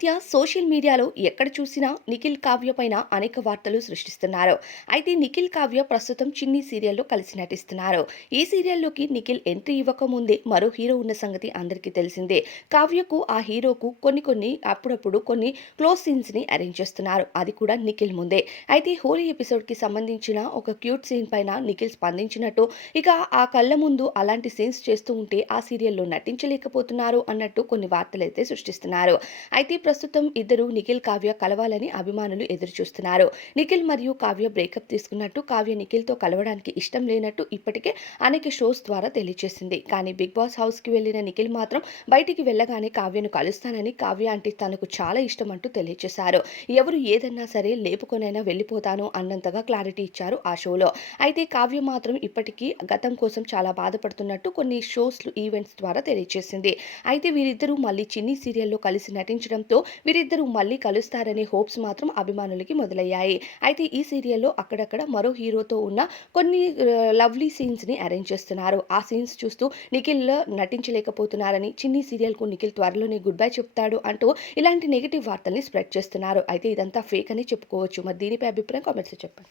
మధ్య సోషల్ మీడియాలో ఎక్కడ చూసినా నిఖిల్ కావ్య పైన అనేక వార్తలు సృష్టిస్తున్నారు. అయితే నిఖిల్ కావ్య ప్రస్తుతం చిన్ని సీరియల్లో కలిసి నటిస్తున్నారు. ఈ సీరియల్లోకి నిఖిల్ ఎంట్రీ ఇవ్వకముందే మరో హీరో ఉన్న సంగతి అందరికీ తెలిసిందే. కావ్యకు ఆ హీరోకు కొన్ని కొన్ని అప్పుడప్పుడు కొన్ని క్లోజ్ సీన్స్ని అరేంజ్ చేస్తున్నారు. అది కూడా నిఖిల్ ముందే. అయితే హోలీ ఎపిసోడ్కి సంబంధించిన ఒక క్యూట్ సీన్ పైన నిఖిల్ స్పందించినట్టు ఇక ఆ కళ్ళ ముందు అలాంటి సీన్స్ చేస్తూ ఉంటే ఆ సీరియల్లో నటించలేకపోతున్నారు అన్నట్టు కొన్ని వార్తలు అయితే సృష్టిస్తున్నారు. అయితే ప్రస్తుతం ఇద్దరు నిఖిల్ కావ్య కలవాలని అభిమానులు ఎదురుచూస్తున్నారు. నిఖిల్ మరియు కావ్య బ్రేకప్ తీసుకున్నట్టు కావ్య నిఖిల్తో కలవడానికి ఇష్టం లేనట్టు ఇప్పటికే అనేక షోస్ ద్వారా తెలియజేసింది కానీ బిగ్ బాస్ హౌస్కి వెళ్ళిన నిఖిల్ మాత్రం బయటికి వెళ్ళగానే కావ్యను కలుస్తానని కావ్య అంటే తనకు చాలా ఇష్టం అంటూ తెలియజేశారు ఎవరు ఏదన్నా సరే లేపుకొనైనా వెళ్ళిపోతాను అన్నంతగా క్లారిటీ ఇచ్చారు ఆ షోలో. అయితే కావ్య మాత్రం ఇప్పటికీ గతం కోసం చాలా బాధపడుతున్నట్టు కొన్ని షోస్ ఈవెంట్స్ ద్వారా తెలియజేసింది అయితే వీరిద్దరూ మళ్ళీ చిన్ని సీరియల్లో కలిసి నటించడం దీంతో వీరిద్దరూ మళ్ళీ కలుస్తారనే హోప్స్ మాత్రం అభిమానులకి మొదలయ్యాయి. అయితే ఈ సీరియల్లో అక్కడక్కడ మరో హీరోతో ఉన్న కొన్ని లవ్లీ సీన్స్ని అరేంజ్ చేస్తున్నారు. ఆ సీన్స్ చూస్తూ నిఖిల్ నటించలేకపోతున్నారని చిన్ని సీరియల్కు నిఖిల్ త్వరలోనే గుడ్ బై చెప్తాడు అంటూ ఇలాంటి నెగిటివ్ వార్తల్ని స్ప్రెడ్ చేస్తున్నారు. అయితే ఇదంతా ఫేక్ అని చెప్పుకోవచ్చు. మరి దీనిపై అభిప్రాయం కామెంట్స్ చెప్పండి.